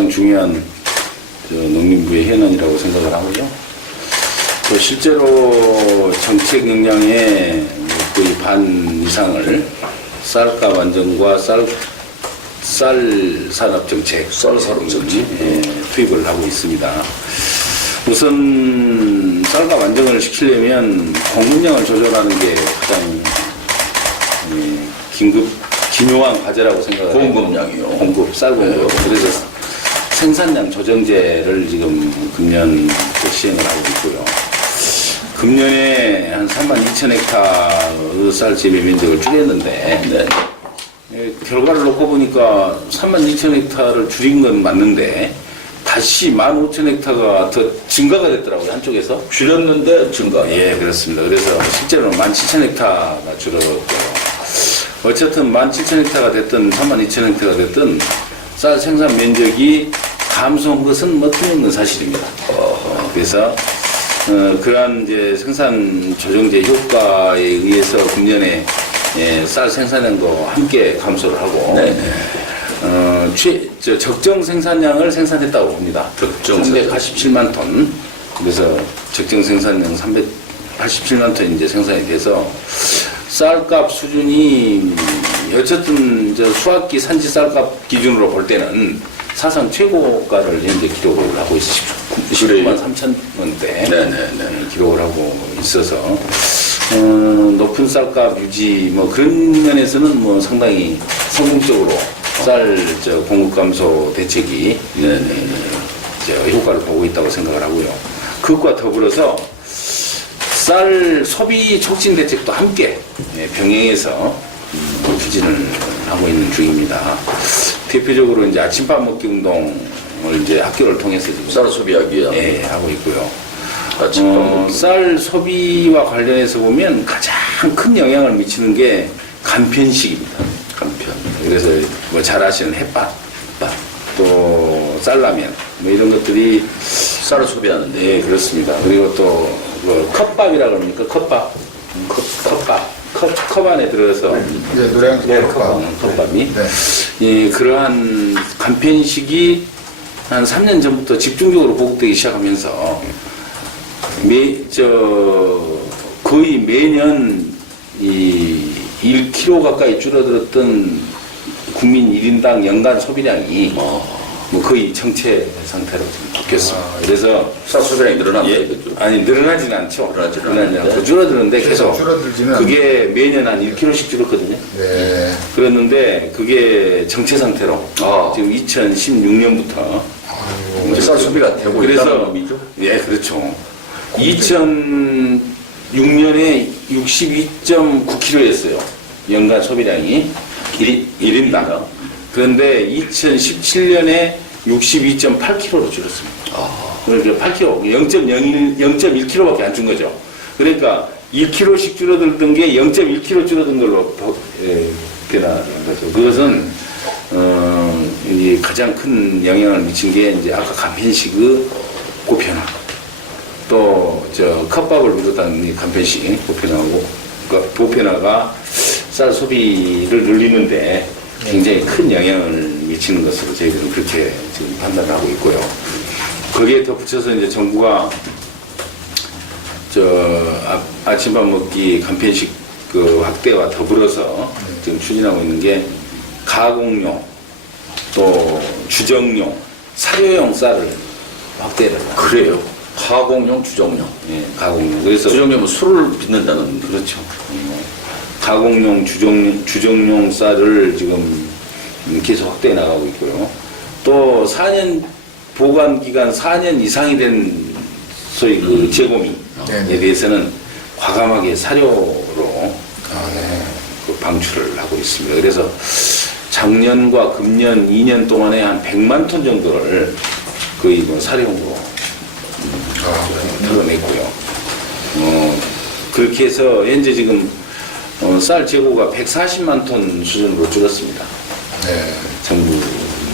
가장 중요한 농림부의 현안이라고 생각을 하고요. 또 실제로 정책 역량의 거의 반 이상을 쌀값 안정과 쌀 산업 정책, 투입을 하고 있습니다. 우선 쌀값 안정을 시키려면 공급량을 조절하는 게 가장 기묘한 과제라고 생각해요. 공급량이요. 쌀 공급. 네. 그래서 생산량 조정제를 지금 금년 시행을 하고 있고요. 금년에 한 32,000헥타르 쌀 재배 면적을 줄였는데, 결과를 놓고 보니까 32,000헥타를 줄인 건 맞는데, 다시 15,000헥타가 더 증가가 됐더라고요, 한쪽에서. 줄였는데 증가. 예, 그렇습니다. 그래서 실제로는 17,000헥타가 줄었고요. 어쨌든 17,000헥타가 됐든 32,000헥타가 됐든 쌀 생산 면적이 감소한 것은 뭐 틀림없는 사실입니다. 그래서 그러한 이제 생산 조정제 효과에 의해서 금년에 쌀 생산량도 함께 감소를 하고 적정 생산량을 생산했다고 봅니다. 387만 톤. 그래서 적정 생산량 387만 톤 이제 생산이 돼서 쌀값 수준이 어쨌든 수학기 산지 쌀값 기준으로 볼 때는 사상 최고가를 현재 기록을 하고 있습니다. 19만 3천 원대 기록을 하고 있어서 높은 쌀값 유지 뭐 그런 면에서는 뭐 상당히 성공적으로 쌀 공급 감소 대책이 효과를 보고 있다고 생각을 하고요. 그것과 더불어서 쌀 소비 촉진 대책도 함께 병행해서 추진을 하고 있는 중입니다. 대표적으로 이제 아침밥 먹기 운동을 이제 학교를 통해서 지금 쌀 소비하기야. 하고 있고요. 쌀 소비와 관련해서 보면 가장 큰 영향을 미치는 게 간편식입니다. 간편. 그래서 뭐 잘 아시는 햇밥, 또 쌀라면 뭐 이런 것들이 쌀을 소비하는데. 네, 그렇습니다. 그리고 또 뭐 컵밥이라 그럽니까? 컵밥. 컵 안에 들어서 노량진 컵밥이 그러한 간편식이 한 3년 전부터 집중적으로 보급되기 시작하면서 거의 매년 1kg 가까이 줄어들었던 국민 1인당 연간 소비량이 뭐 거의 정체 상태로 지금 바뀌었습니다. 그래서 쌀 소비량이 늘어난다. 아니 늘어나지는 않죠. 늘어나지는 않고 줄어드는데 계속 줄어들지는 그게 매년 한 1kg씩 줄었거든요. 네. 그랬는데 그게 정체 상태로 지금 2016년부터 쌀 소비가 되고 있다는 의미죠? 예, 그렇죠. 2006년에 62.9kg였어요. 연간 소비량이 1인당. 그런데 2017년에 62.8kg로 줄었습니다. 그러니까 8kg, 0.1kg밖에 안 준 거죠. 그러니까 1kg씩 줄어들던 게 0.1kg 줄어든 걸로 변화한 거죠. 그것은 가장 큰 영향을 미친 게 이제 아까 간편식의 보편화, 또 컵밥을 비롯한 이 간편식 보편화가 쌀 소비를 늘리는데 굉장히 큰 영향을 미치는 것으로 저희들은 그렇게 지금 판단을 하고 있고요. 거기에 덧붙여서 이제 정부가 아침밥 먹기 간편식 확대와 더불어서 지금 추진하고 있는 게 가공용 또 주정용 사료용 쌀을 확대를 합니다. 그래요? 가공용, 주정용. 예, 가공용. 그래서 주정용은 술을 빚는다는. 그렇죠. 가공용, 주정용 쌀을 지금 계속 확대해 나가고 있고요. 또 4년 보관 기간 4년 이상이 된 소위 그 재고미에 대해서는 과감하게 사료로 그 방출을 하고 있습니다. 그래서 작년과 금년 2년 동안에 한 100만 톤 정도를 거의 뭐 사료용으로 털어냈고요. 그렇게 해서 현재 지금 쌀 재고가 140만 톤 수준으로 줄었습니다.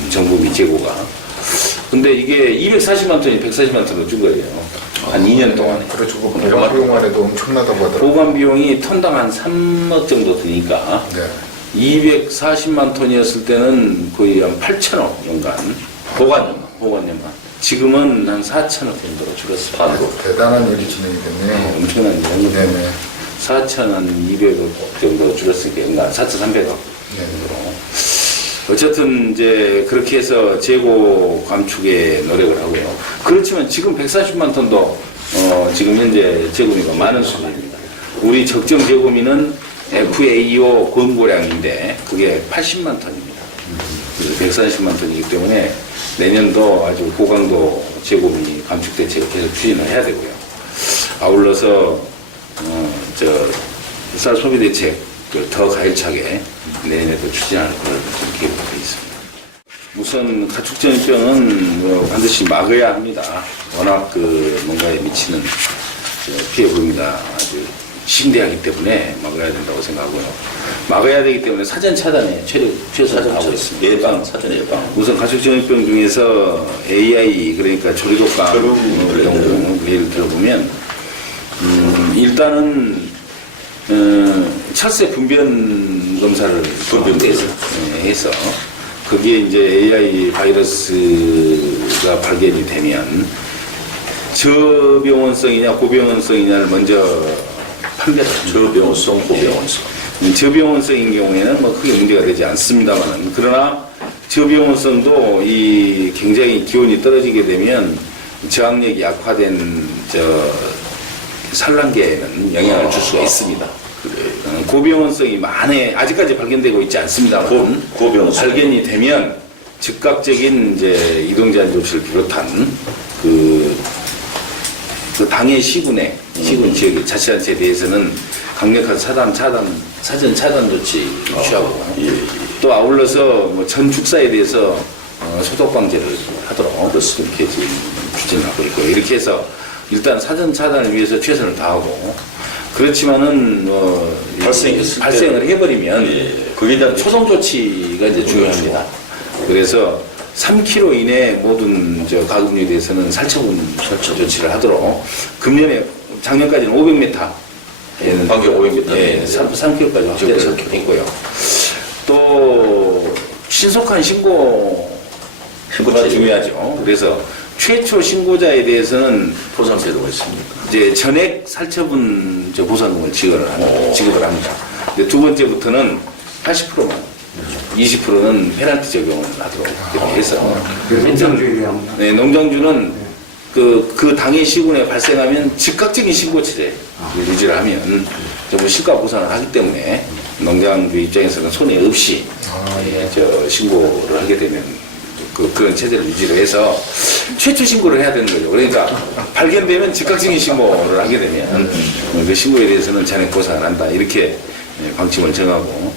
정부비 재고가. 근데 이게 240만 ton이 140만 ton으로 준 거예요. 한 2년 동안에. 그렇죠. 보관 비용만 해도 엄청나다고 하더라고요. 보관 비용이 톤당 한 3억 정도 드니까 240만 톤이었을 때는 거의 한 8천억 연간 보관료만. 지금은 한 4천억 정도로 줄었습니다. 반으로. 대단한 일이 진행이 됐네요. 엄청난 일이죠. 네네. 4,200억 정도 줄었으니까 4,300억 네. 정도로. 어쨌든 이제 그렇게 해서 재고 감축에 노력을 하고요. 그렇지만 지금 140만 톤도 지금 현재 재고미가 많은 수준입니다. 우리 적정 재고미는 FAO 권고량인데 그게 80만 톤입니다. 140만 톤이기 때문에 내년도 아주 고강도 재고미 감축 대책을 계속 추진을 해야 되고요. 아울러서 쌀 소비 대책을 더 가열차게 내년에도 추진하는 걸 계획하고 있습니다. 우선 가축전염병은 반드시 막아야 합니다. 워낙 뭔가에 미치는 피해 범위가 아주 심대하기 때문에 막아야 된다고 생각하고요. 막아야 되기 때문에 사전 차단에 최선을 다하고 있습니다. 사전 예방. 우선 가축전염병 중에서 AI 그러니까 조리독감 경우 예를 들어보면 일단은 찰새 분변 검사를 해서 거기에 이제 AI 바이러스가 발견이 되면 저병원성이냐 고병원성이냐를 먼저 판별합니다. 저병원성, 고병원성. 저병원성인 경우에는 뭐 크게 문제가 되지 않습니다만 그러나 저병원성도 이 굉장히 기온이 떨어지게 되면 저항력이 약화된 산란계에는 영향을 줄 수가 있습니다. 고병원성이 아직까지 발견되고 있지 않습니다만 발견이 되면 즉각적인 이제 이동제한 조치를 비롯한 그 당해 시군 지역의 자치단체에 대해서는 강력한 사전 차단 조치 취하고 또 아울러서 뭐 전 축사에 대해서 소독 방제를 하도록 그렇게 지금 추진하고 있고요. 이렇게 해서 일단 사전 차단을 위해서 최선을 다하고 그렇지만은 발생을 해버리면 거기에 대한 초동 조치가 이제 중요합니다. 그래서 3km 이내 모든 가금류에 대해서는 살처분 조치를 하도록 작년까지는 500m 반경 500m 3km까지 확대를 했고요. 또 신속한 신고가 중요하죠. 그래서 최초 신고자에 대해서는 보상 제도가 있습니다. 이제 전액 살처분 보상금을 지급을 합니다. 근데 두 번째부터는 80%만, 20%는 페널티 적용을 하도록 이렇게 해서 농장주는 그 당해 시군에 발생하면 즉각적인 신고 체제를 유지를 하면 전부 실과 보상을 하기 때문에 농장주 입장에서는 손해 없이 신고를 하게 되면 그런 체제를 유지를 해서 최초 신고를 해야 되는 거죠. 그러니까 발견되면 즉각적인 신고를 하게 되면 그 신고에 대해서는 잔액 보상을 한다. 이렇게 방침을 정하고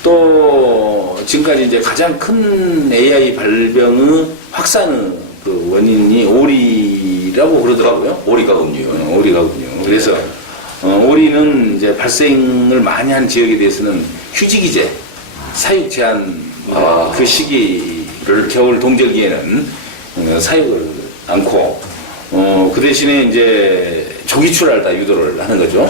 또 지금까지 이제 가장 큰 AI 발병의 확산의 그 원인이 오리라고 그러더라고요. 오리가군요. 그래서 오리는 이제 발생을 많이 한 지역에 대해서는 휴지기제 사육 제한 그 시기를 겨울 동절기에는 사육을 않고 그 대신에 이제 조기 출하를 다 유도를 하는 거죠.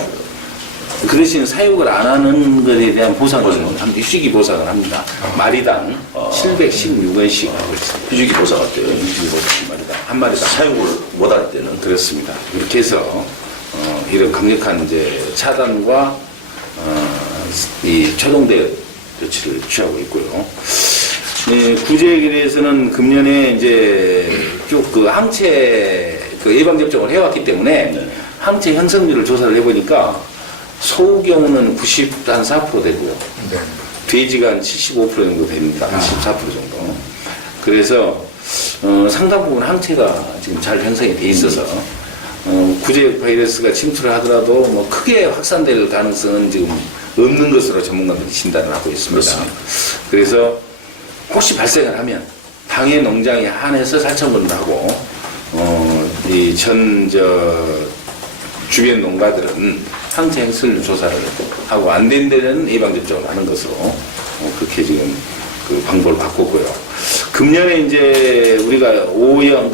그 대신 사육을 안 하는 것에 대한 보상을 휴지기 보상을 합니다. 마리당 716원씩 하고 있습니다. 휴지기 보상할 때 휴지기 보상 마리당 한 마리당 사육을 못할 때는 그렇습니다. 이렇게 해서 이런 강력한 이제 차단과 이 초동대 조치를 취하고 있고요. 구제액에 대해서는 금년에 이제 쭉 그 항체 예방접종을 해왔기 때문에 항체 형성률을 조사를 해보니까 소우 경우는 94% 되고요. 네. 돼지가 한 75% 정도 됩니다. 14% 정도. 그래서 상당 부분 항체가 지금 잘 형성이 돼 있어서 구제역 바이러스가 침투를 하더라도 뭐 크게 확산될 가능성은 지금 없는 것으로 전문가들이 진단을 하고 있습니다. 그렇습니다. 그래서 혹시 발생을 하면 당해 농장에 한해서 살처분을 하고 이 주변 농가들은 항체 행설 조사를 하고 안 된 데는 예방접종을 하는 것으로 그렇게 지금 그 방법을 바꿨고요. 금년에 이제 우리가 O형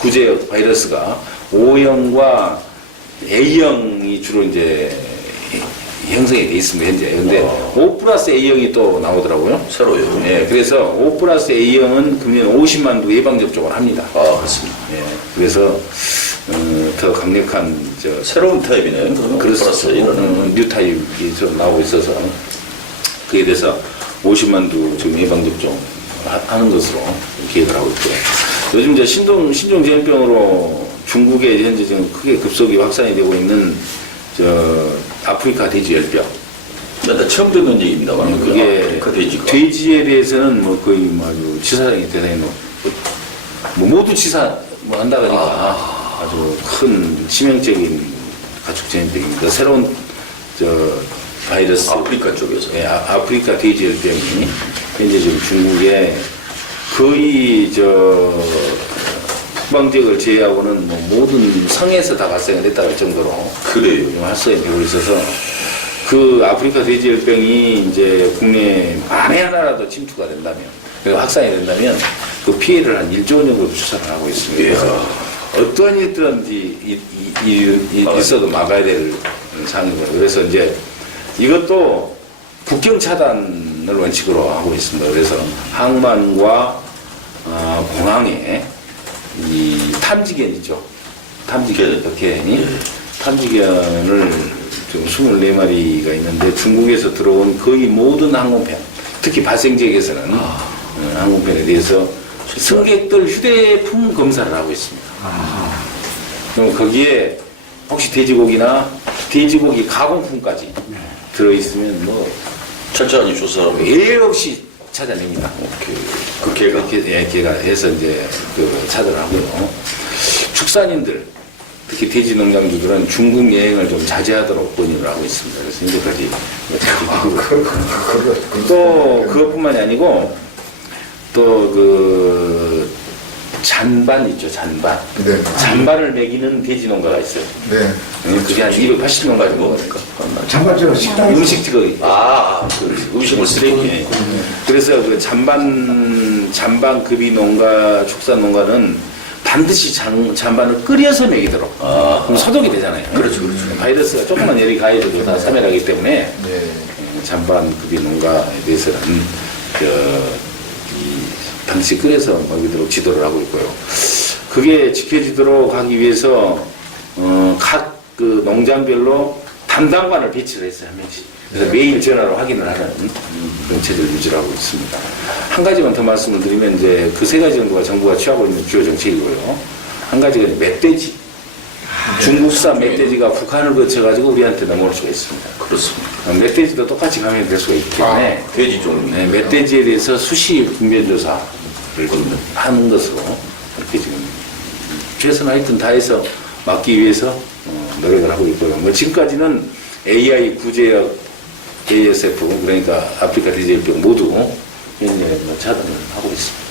구제역 바이러스가 O형과 A형이 주로 이제 형성이 돼 있습니다, 현재. 근데 5 플러스 A형이 또 나오더라고요. 새로요. 예, 그래서 5 플러스 A형은 금년 50만 두 예방접종을 합니다. 아, 그렇습니다. 예, 그래서, 더 강력한, 새로운 타입이네요. 플러스 이런. 뉴 타입이 좀 나오고 있어서, 그에 대해서 50만 두 지금 예방접종 하는 것으로 계획을 하고 있고요. 요즘 이제 신종전염병으로 중국에 현재 지금 크게 급속히 확산이 되고 있는 아프리카 돼지열병. 나 처음 듣는 얘기입니다만 그게 아프리카 돼지가 돼지에 대해서는 뭐 거의 뭐 아주 치사량이 대단히 뭐 모두 치사 뭐 한다 그러니까 아주 큰 치명적인 가축전염병입니다. 새로운 바이러스 아프리카 쪽에서. 예, 아프리카 돼지열병이 현재 지금 중국에 거의 북방 지역을 제외하고는 뭐 모든 성에서 다 발생을 했다고 할 정도로 그래요. 지금 활성이 되고 있어서 그 아프리카 돼지열병이 이제 국내에 만에 하나라도 침투가 된다면, 확산이 된다면 그 피해를 한 1조 원 정도 추산을 하고 있습니다. 그래서 어떠한 일들은지 있어도 막아야 될 상황이고요. 그래서 이제 이것도 국경 차단을 원칙으로 하고 있습니다. 그래서 항만과 공항에 이 탐지견이죠. 탐지견이 탐지견을 지금 24마리가 있는데 중국에서 들어온 거의 모든 항공편, 특히 발생 지역에서는 항공편에 대해서 승객들 휴대폰 검사를 하고 있습니다. 그럼 거기에 혹시 돼지고기나 돼지고기 가공품까지 들어있으면 뭐 철저하게 조사하고. 예외 없이 찾아냅니다. 그 개가. 개가 해서 이제 그 차단을 하고요. 축산인들, 특히 돼지 농장주들은 중국 여행을 좀 자제하도록 권유를 하고 있습니다. 그래서 현재까지 또 그것뿐만이 아니고 또 그 잔반 있죠, 잔반. 네. 잔반을 먹이는 돼지 농가가 있어요. 네. 그게 한 280농가 정도 됩니까? 장관적으로 식당에 음식 지거기. 그 음식물 쓰레기. 그래서 그 잔반 급이 농가, 축산 농가는 반드시 잔반을 끓여서 먹이도록. 그럼 소독이 되잖아요. 그렇죠. 바이러스가 조금만 열이 가해져도 다 사멸하기 때문에 네. 잔반 급이 농가에 대해서는 반드시 끓여서 먹이도록 지도를 하고 있고요. 그게 지켜지도록 하기 위해서 각 그 농장별로 담당관을 배치를 했어요, 한 명씩. 그래서 매일 전화로 확인을 하는 그런 체제를 유지하고 있습니다. 한 가지만 더 말씀을 드리면 이제 그 세 가지 정도가 정부가 취하고 있는 주요 정책이고요. 한 가지가 멧돼지. 중국산 멧돼지가 북한을 거쳐가지고 우리한테 넘어올 수가 있습니다. 그렇습니다. 멧돼지도 똑같이 감염될 수가 있기 때문에 돼지 종류. 네, 멧돼지에 대해서 수시 분변조사를 하는 것으로 이렇게 지금 최선 하여튼 다해서 막기 위해서 노력을 하고 있고요. 뭐 지금까지는 AI 구제역 ASF 그러니까 아프리카 돼지열병 모두 현재 차단을 하고 있습니다.